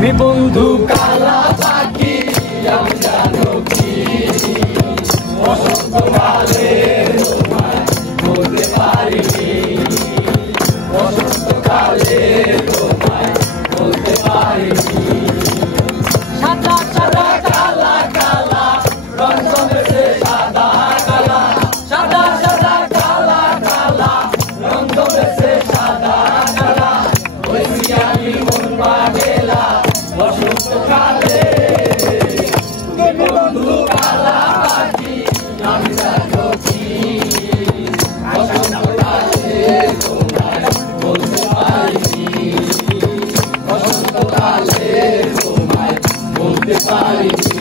তুমি বন্ধু কালা পাখি আমি জানো কি বসন্তকালে তোমায় বলতে পারিনি বসন্তকালে তোমায় বলতে পারিনি সাদা সাদা কালা কালা রং জমেছে সাদা কালা সাদা সাদা কালা কালা রং জমেছে সাদা কালা হয়েছি আমি মন পাগেলা বসন্তকালে তুমি বন্ধু কালা পাখি আমি জানো কি বসন্তকালে তোমায় বলতে পারিনি বসন্তকালে তোমায় বলতে পারিনি